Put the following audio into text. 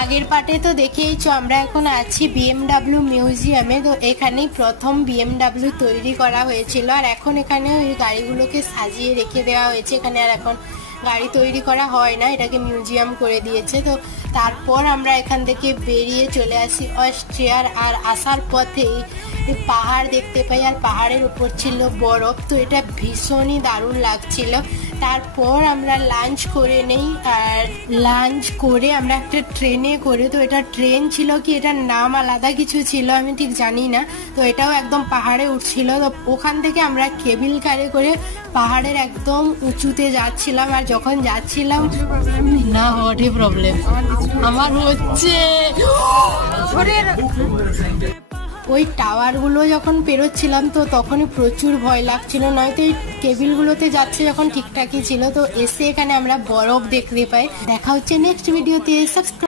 আগের পার্টে তো দেখেইছো আমরা এখন আছি BMW মিউজিয়ামে। তো এখানেই প্রথম BMW তৈরি করা হয়েছিল, আর এখন এখানে ওই গাড়িগুলোকে সাজিয়ে রেখে দেওয়া হয়েছে। এখানে আর এখন গাড়ি তৈরি করা হয় না, এটাকে মিউজিয়াম করে দিয়েছে। তো তারপর আমরা এখান থেকে বেরিয়ে চলে আসি অস্ট্রিয়ার। আর আসার পথেই পাহাড় দেখতে পাই, আর পাহাড়ের উপর ছিল বরফ। তো এটা ভীষণই দারুণ লাগছিল। তারপর আমরা লাঞ্চ করে নেই, আর লাঞ্চ করে আমরা একটা ট্রেনে করে, তো এটা ট্রেন ছিল কি এটার নাম আলাদা কিছু ছিল আমি ঠিক জানি না। তো এটাও একদম পাহাড়ে উঠছিল। তো ওখান থেকে আমরা কেবিল কারে করে পাহাড়ের একদম উঁচুতে যাচ্ছিলাম। আর যখন যাচ্ছিলাম না হওয়ারই প্রবলেম আমার হচ্ছে, ওই টাওয়ারগুলো যখন পেরোচ্ছিলাম তো তখনই প্রচুর ভয় লাগছিল, নয়তো এই কেবিলগুলোতে যাচ্ছে যখন ঠিকঠাকই ছিল। তো এসে এখানে আমরা বরফ দেখতে পাই। দেখা হচ্ছে নেক্সট ভিডিওতে। সাবস্ক্রাইব।